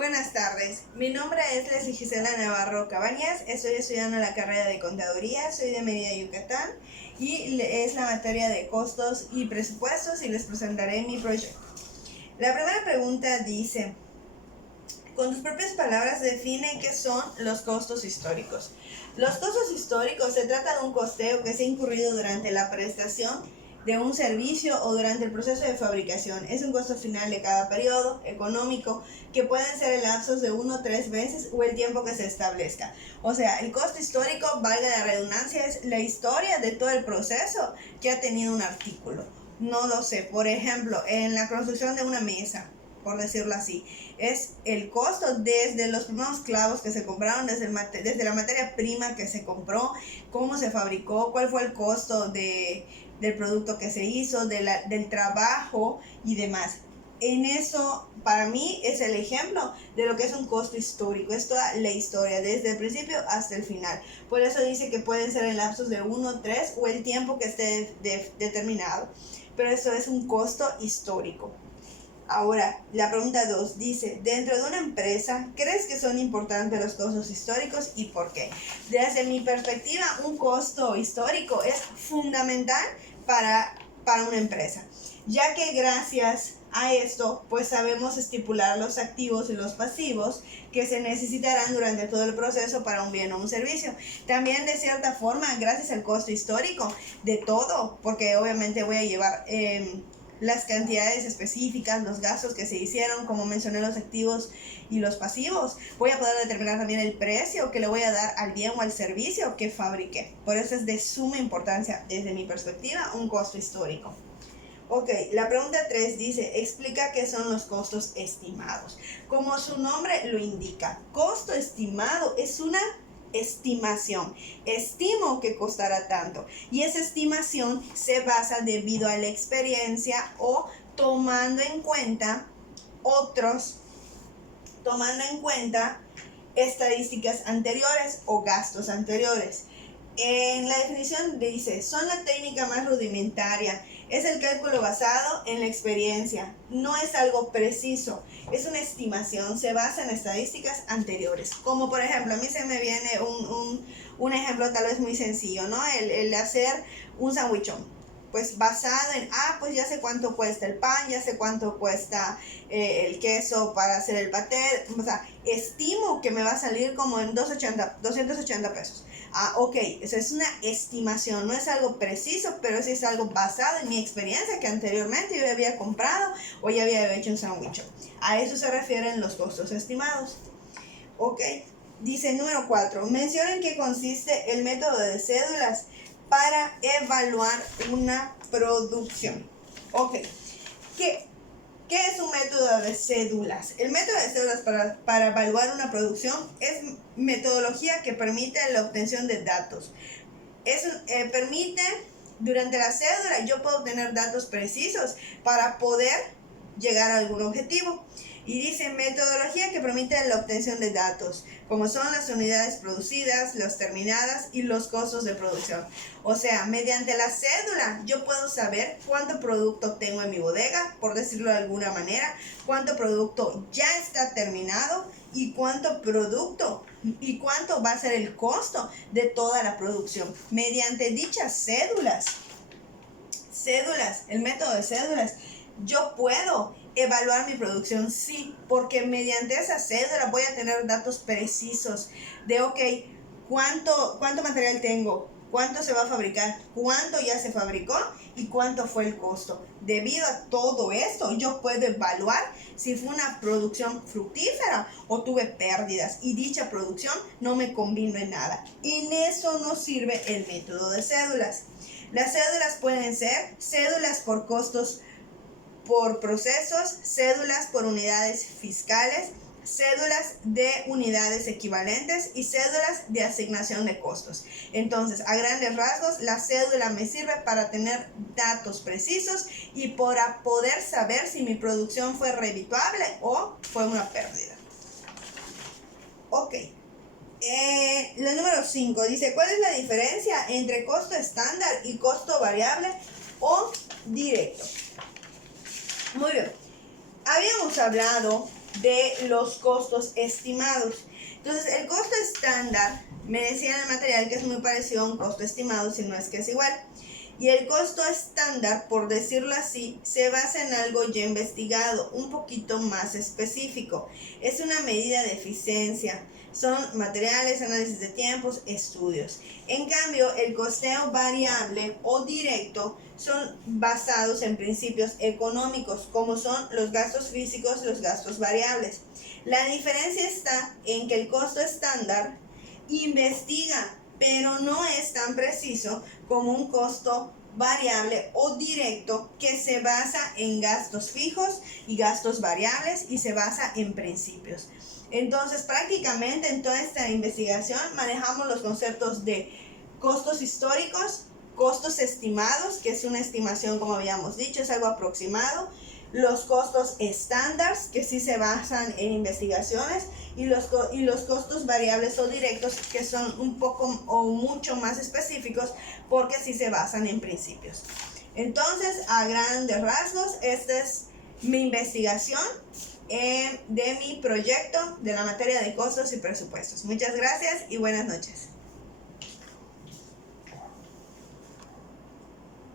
Buenas tardes, mi nombre es Leslie Gisela Navarro Cabañas, estoy estudiando la carrera de Contaduría, soy de Mérida, Yucatán y es la materia de costos y presupuestos y les presentaré mi proyecto. La primera pregunta dice, con tus propias palabras define qué son los costos históricos. Los costos históricos se trata de un costeo que se ha incurrido durante la prestación de un servicio o durante el proceso de fabricación. Es un costo final de cada periodo económico que pueden ser en lapsos de 1 o 3 meses o el tiempo que se establezca. O sea, el costo histórico, valga la redundancia, es la historia de todo el proceso que ha tenido un artículo. No lo sé, por ejemplo, en la construcción de una mesa, por decirlo así, es el costo desde los primeros clavos que se compraron, desde la materia prima que se compró, cómo se fabricó, cuál fue el costo del producto que se hizo, del trabajo y demás. En eso, para mí, es el ejemplo de lo que es un costo histórico. Es toda la historia, desde el principio hasta el final. Por eso dice que pueden ser en lapsos de 1, 3 o el tiempo que esté determinado. Pero eso es un costo histórico. Ahora, la pregunta 2 dice, dentro de una empresa, ¿crees que son importantes los costos históricos y por qué? Desde mi perspectiva, un costo histórico es fundamental para una empresa, ya que gracias a esto, pues sabemos estipular los activos y los pasivos que se necesitarán durante todo el proceso para un bien o un servicio. También de cierta forma, gracias al costo histórico de todo, porque obviamente voy a llevar las cantidades específicas, los gastos que se hicieron, como mencioné, los activos y los pasivos. Voy a poder determinar también el precio que le voy a dar al bien o al servicio que fabriqué. Por eso es de suma importancia, desde mi perspectiva, un costo histórico. Ok, la pregunta 3 dice, explica qué son los costos estimados. Como su nombre lo indica, costo estimado es una estimación. Estimo que costará tanto y esa estimación se basa debido a la experiencia o tomando en cuenta estadísticas anteriores o gastos anteriores. En la definición dice, son la técnica más rudimentaria, es el cálculo basado en la experiencia, no es algo preciso, es una estimación, se basa en estadísticas anteriores. Como por ejemplo, a mí se me viene un ejemplo tal vez muy sencillo, ¿no? El hacer un sandwichón. Pues basado en, pues ya sé cuánto cuesta el pan, ya sé cuánto cuesta el queso para hacer el paté, o sea, estimo que me va a salir como en 280 pesos. Ok, eso es una estimación, no es algo preciso, pero sí es algo basado en mi experiencia que anteriormente yo había comprado o ya había hecho un sándwich. A eso se refieren los costos estimados. Ok, dice número 4, menciona en qué consiste el método de cédulas para evaluar una producción. Ok, ¿qué es un método de cédulas? El método de cédulas para evaluar una producción es metodología que permite la obtención de datos. Eso permite, durante la cédula, yo puedo obtener datos precisos para poder llegar a algún objetivo. Y dice metodología que permite la obtención de datos, como son las unidades producidas, las terminadas y los costos de producción. O sea, mediante la cédula yo puedo saber cuánto producto tengo en mi bodega, por decirlo de alguna manera, cuánto producto ya está terminado y cuánto va a ser el costo de toda la producción. Mediante dichas cédulas, el método de cédulas, yo puedo evaluar mi producción, sí, porque mediante esa cédula voy a tener datos precisos de, ok, cuánto material tengo, cuánto se va a fabricar, cuánto ya se fabricó y cuánto fue el costo. Debido a todo esto, yo puedo evaluar si fue una producción fructífera o tuve pérdidas y dicha producción no me convino en nada. En eso nos sirve el método de cédulas. Las cédulas pueden ser cédulas por costos por procesos, cédulas por unidades fiscales, cédulas de unidades equivalentes y cédulas de asignación de costos. Entonces, a grandes rasgos, la cédula me sirve para tener datos precisos y para poder saber si mi producción fue redituable o fue una pérdida. Ok. La número 5 dice, ¿cuál es la diferencia entre costo estándar y costo variable o directo? Muy bien, habíamos hablado de los costos estimados. Entonces, el costo estándar, me decía en el material que es muy parecido a un costo estimado, si no es que es igual. Y el costo estándar, por decirlo así, se basa en algo ya investigado, un poquito más específico. Es una medida de eficiencia. Son materiales, análisis de tiempos, estudios. En cambio, el costeo variable o directo son basados en principios económicos, como son los gastos físicos y los gastos variables. La diferencia está en que el costo estándar investiga, pero no es tan preciso como un costo variable o directo que se basa en gastos fijos y gastos variables y se basa en principios. Entonces, prácticamente en toda esta investigación manejamos los conceptos de costos históricos, costos estimados, que es una estimación, como habíamos dicho, es algo aproximado, los costos estándares, que sí se basan en investigaciones, y los costos variables o directos, que son un poco o mucho más específicos, porque sí se basan en principios. Entonces, a grandes rasgos, esta es mi investigación de mi proyecto de la materia de costos y presupuestos. Muchas gracias y buenas noches.